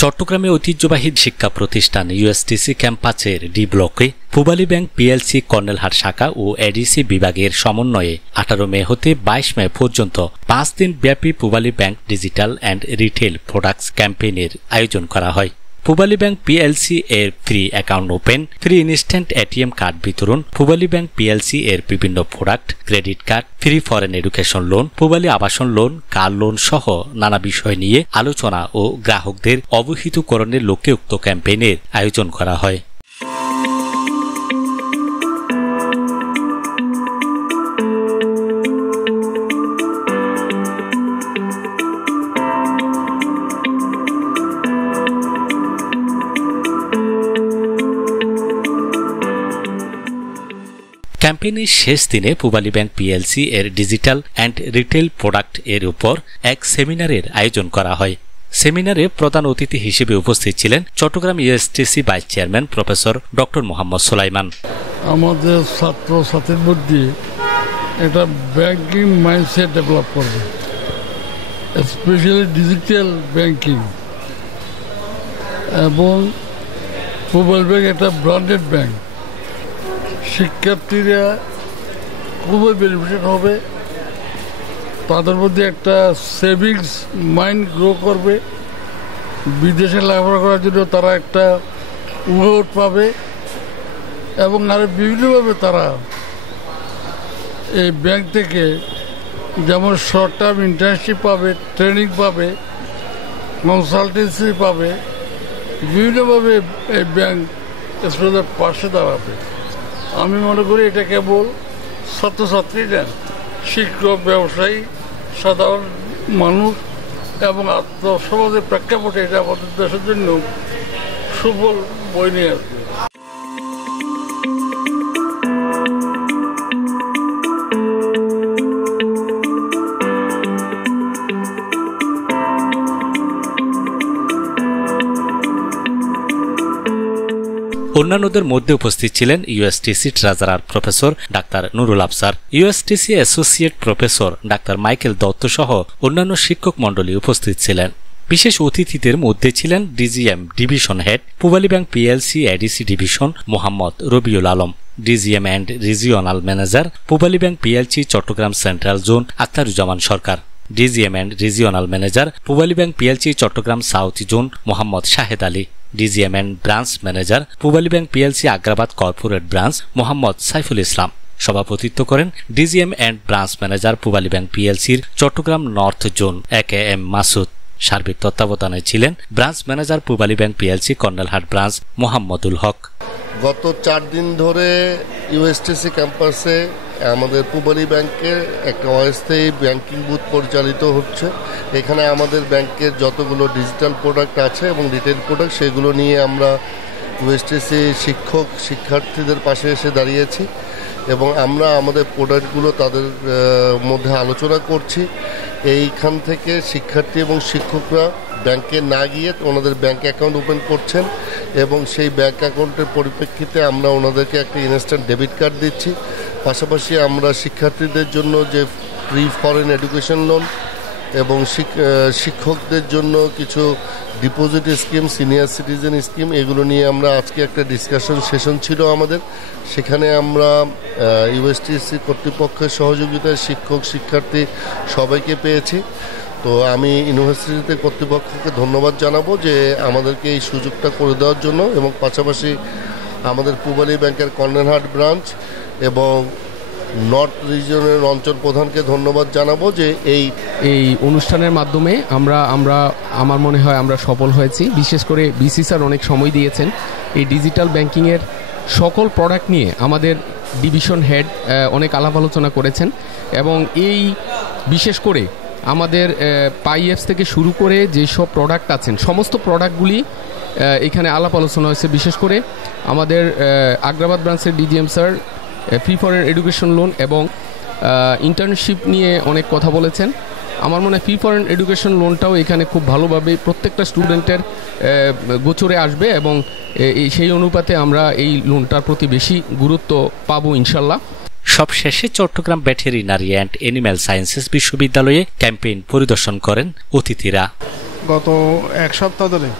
চট্টগ্রামে ঐতিহ্যবাহী শিক্ষা প্রতিষ্ঠান ইউএসটিসি ক্যাম্পাসের ডি ব্লকে পূবালী ব্যাংক পিএলসি কর্নেলহাট শাখা ও এডিসি বিভাগের সমন্বয়ে 18 মে হতে 22 মে পর্যন্ত 5 দিন ব্যাপী Pubali bank digital and retail products ক্যাম্পেইনের আয়োজন করা হয়। পূবালী ব্যাংক পিএলসি এর free account open, free instant ATM card বিতরণ, পূবালী ব্যাংক পিএলসি এর বিভিন্ন product, credit card, free foreign education loan, Pubali আবাসন লোন, কার লোন সহ নানা বিষয় নিয়ে আলোচনা ও গ্রাহকদের অবহিতকরণের লক্ষ্যে উক্ত ক্যাম্পেইনের আয়োজন করা হয়। ক্যাম্পেইনের শেষ দিনে পূবালী ব্যাংক পিএলসি এর ডিজিটাল অ্যান্ড রিটেল প্রোডাক্ট এর উপর এক সেমিনারের আয়োজন করা হয়। সেমিনারে প্রধান অতিথি হিসেবে উপস্থিত ছিলেন Chittagong USTC vice chairman professor doctor Mohammad Sulaiman. আমাদের ছাত্রছাত্রীর মধ্যে একটা ব্যাংকিং মাইন্ডসেট ডেভেলপ করবে, স্পেশালি ডিজিটাল ব্যাংকিং, এবং পূবালী ব্যাংক একটা ব্র্যান্ডেড ব্যাংক। শিক্ষার্থীরা খুবই বেনিফিট হবে, তাদের মধ্যে একটা সেভিংস মাইন্ড গ্রো করবে, বিদেশে লেখাপড়া করার জন্য তারা একটা উৎসাহ পাবে, এবং আরও বিভিন্নভাবে তারা এই ব্যাংক থেকে যেমন শর্ট টার্ম ইন্টার্নশিপ পাবে, ট্রেনিং পাবে, কনসালটেন্সি পাবে, বিভিন্নভাবে এই ব্যাংক স্টুডেন্টদের পাশে দাঁড়াবে। আমি মনে করি এটা কেবল ছাত্রছাত্রী না, শিক্ষক, ব্যবসায়ী, সাধারণ মানুষ এবং আত্মসমাজের প্রেক্ষাপটে এটা আমাদের দেশের জন্য সুফল বয়ে নিয়ে আসবে। অন্যান্যদের মধ্যে উপস্থিত ছিলেন USTC treasurer professor doctor Nurul Afsar, USTC associate professor doctor Michael Dutta সহ অন্যান্য শিক্ষক মণ্ডলী উপস্থিত ছিলেন। বিশেষ অতিথিদের মধ্যে ছিলেন DGM division head Pubali bank PLC ADC division Mohammad Rabiul Alam, DGM and regional manager Pubali bank PLC Chattogram central zone Akhtaruzzaman Sarkar, DGM and regional manager Pubali bank PLC Chattogram south zone Mohammad Shahed Ali, DGM and branch manager Pubali bank PLC Agrabad corporate branch Mohammad Saiful Islam. সভাপতিত্ব করেন DGM and branch manager Pubali bank পিএলসির Chattogram north zone M Masud. সার্বিক তত্ত্বাবধানে ছিলেন branch manager Pubali bank PLC Cornelhat branch Mohammadul Haque. গত 4 দিন ধরে USTC ক্যাম্পাসে আমাদের পূবালী ব্যাংকের একটা অস্থায়ী ব্যাংকিং বুথ পরিচালিত হচ্ছে। এখানে আমাদের ব্যাংকের যতগুলো ডিজিটাল প্রোডাক্ট আছে এবং রিটেল প্রোডাক্ট, সেগুলো নিয়ে আমরা ইউএসটিসি শিক্ষার্থীদের পাশে এসে দাঁড়িয়েছি এবং আমরা আমাদের প্রোডাক্টগুলো তাদের মধ্যে আলোচনা করছি। এইখান থেকে শিক্ষার্থী এবং শিক্ষকরা ব্যাংকে না গিয়ে ওনাদের ব্যাংক অ্যাকাউন্ট ওপেন করছেন এবং সেই ব্যাংক অ্যাকাউন্টের পরিপ্রেক্ষিতে আমরা ওনাদেরকে একটা ইনস্ট্যান্ট ডেবিট কার্ড দিচ্ছি। পাশাপাশি আমরা শিক্ষার্থীদের জন্য যে ফ্রি ফরেন এডুকেশন লোন এবং শিক্ষকদের জন্য কিছু deposit scheme, senior citizen scheme, এগুলো নিয়ে আমরা আজকে একটা ডিসকাশন সেশন ছিল আমাদের। সেখানে আমরা ইউএসটিসি কর্তৃপক্ষের সহযোগিতায় শিক্ষক, শিক্ষার্থী সবাইকে পেয়েছি। তো আমি ইউনিভার্সিটিতে কর্তৃপক্ষকে ধন্যবাদ জানাবো যে আমাদেরকে এই সুযোগটা করে দেওয়ার জন্য, এবং পাশাপাশি আমাদের পূবালী ব্যাংকের কর্নেলহাট ব্রাঞ্চ এবং নর্থ রিজিয়নের অঞ্চল প্রধানকে ধন্যবাদ জানাবো যে এই অনুষ্ঠানের মাধ্যমে আমার মনে হয় আমরা সফল হয়েছি। বিশেষ করে বিসি স্যার অনেক সময় দিয়েছেন এই ডিজিটাল ব্যাংকিংয়ের সকল প্রোডাক্ট নিয়ে। আমাদের ডিভিশন হেড অনেক আলাপ আলোচনা করেছেন এবং এই বিশেষ করে আমাদের পাইএফস থেকে শুরু করে যেসব প্রোডাক্ট আছেন সমস্ত প্রোডাক্টগুলি এখানে আলাপ আলোচনা হয়েছে। বিশেষ করে আমাদের আগ্রাবাদ ব্রাঞ্চের DGM sir free foreign education loan এবং ইন্টার্নশিপ নিয়ে অনেক কথা বলেছেন। আমার মনে হয় ফ্রি ফরেন এডুকেশন লোনটাও এখানে খুব ভালোভাবে প্রত্যেকটা স্টুডেন্টের গোচরে আসবে এবং সেই অনুপাতে আমরা এই লোনটার প্রতি বেশি গুরুত্ব পাবো ইনশাল্লাহ। সবশেষে Chittagong veterinary and animal sciences বিশ্ববিদ্যালয়ে ক্যাম্পেইন পরিদর্শন করেন অতিথিরা। গত এক সপ্তাহ ধরে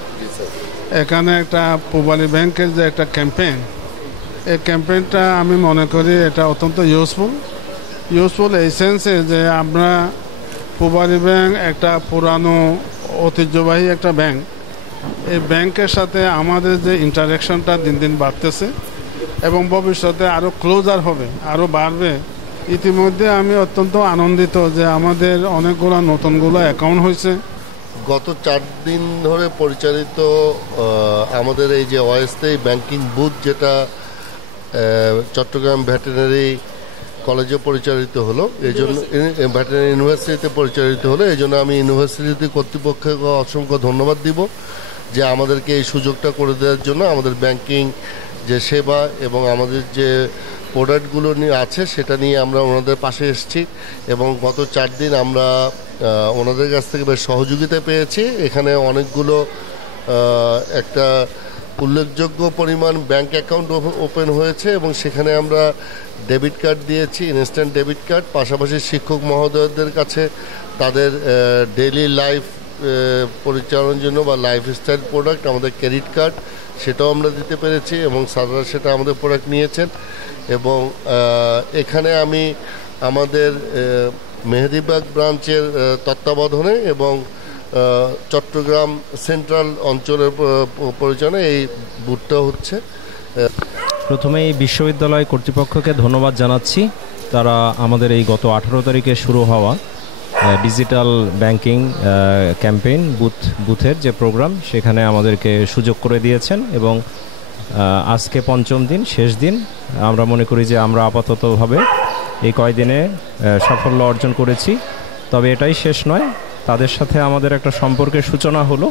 এখানে একটা পূবালী ব্যাংকের যে একটা ক্যাম্পেইন, এই ক্যাম্পেইনটা আমি মনে করি এটা অত্যন্ত ইউজফুল এই সেন্সে যে আমরা পূবালী ব্যাংক একটা পুরানো ঐতিহ্যবাহী একটা ব্যাংক, এই ব্যাংকের সাথে আমাদের যে ইন্টারাকশনটা দিন দিন বাড়তেছে এবং ভবিষ্যতে আরও ক্লোজার হবে, আরও বাড়বে। ইতিমধ্যে আমি অত্যন্ত আনন্দিত যে আমাদের অনেকগুলো নতুনগুলো অ্যাকাউন্ট হয়েছে। গত 4 দিন ধরে পরিচালিত আমাদের এই যে অস্থায়ী ব্যাংকিং বুথ, যেটা চট্টগ্রাম ভেটেরিনারি কলেজে পরিচালিত হলো, এই জন্য ভেটেরিনারি ইউনিভার্সিটিতে পরিচালিত হলো, এই জন্য আমি ইউনিভার্সিটি কর্তৃপক্ষকে অসংখ্য ধন্যবাদ দিব যে আমাদেরকে এই সুযোগটা করে দেওয়ার জন্য। আমাদের ব্যাংকিং যে সেবা এবং আমাদের যে প্রোডাক্টগুলো নিয়ে আছে সেটা নিয়ে আমরা ওনাদের পাশে এসেছি এবং গত 4 দিন আমরা ওনাদের কাছ থেকে বেশ সহযোগিতা পেয়েছি। এখানে অনেকগুলো একটা উল্লেখযোগ্য পরিমাণ ব্যাংক অ্যাকাউন্ট ওপেন হয়েছে এবং সেখানে আমরা ডেবিট কার্ড দিয়েছি, ইনস্ট্যান্ট ডেবিট কার্ড। পাশাপাশি শিক্ষক মহোদয়দের কাছে তাদের ডেইলি লাইফ পরিচালনার জন্য বা লাইফস্টাইল প্রোডাক্ট, আমাদের ক্রেডিট কার্ড, সেটাও আমরা দিতে পেরেছি এবং স্যাররা সেটা আমাদের প্রোডাক্ট নিয়েছেন। এবং এখানে আমি আমাদের মেহেদীবাগ ব্রাঞ্চের তত্ত্বাবধানে এবং চট্টগ্রাম সেন্ট্রাল অঞ্চলের পরিচালনায় এই বুথটা হচ্ছে। প্রথমেই বিশ্ববিদ্যালয় কর্তৃপক্ষকে ধন্যবাদ জানাচ্ছি, তারা আমাদের এই গত 18 তারিখে শুরু হওয়া ডিজিটাল ব্যাংকিং ক্যাম্পেইন বুথের যে প্রোগ্রাম, সেখানে আমাদেরকে সুযোগ করে দিয়েছেন এবং আজকে 5ম দিন, শেষ দিন। আমরা মনে করি যে আমরা আপাততভাবে এই কয়দিনে সাফল্য অর্জন করেছি, তবে এটাই শেষ নয়। তাদের সাথে আমাদের একটা সম্পর্কের সূচনা হলো।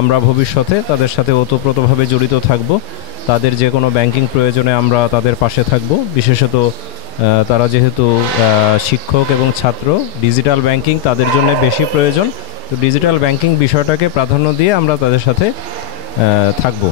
আমরা ভবিষ্যতে তাদের সাথে ওতপ্রোতভাবে জড়িত থাকব। তাদের যে কোনো ব্যাংকিং প্রয়োজনে আমরা তাদের পাশে থাকব। বিশেষত তারা যেহেতু শিক্ষক এবং ছাত্র, ডিজিটাল ব্যাংকিং তাদের জন্য বেশি প্রয়োজন, তো ডিজিটাল ব্যাংকিং বিষয়টাকে প্রাধান্য দিয়ে আমরা তাদের সাথে থাকব।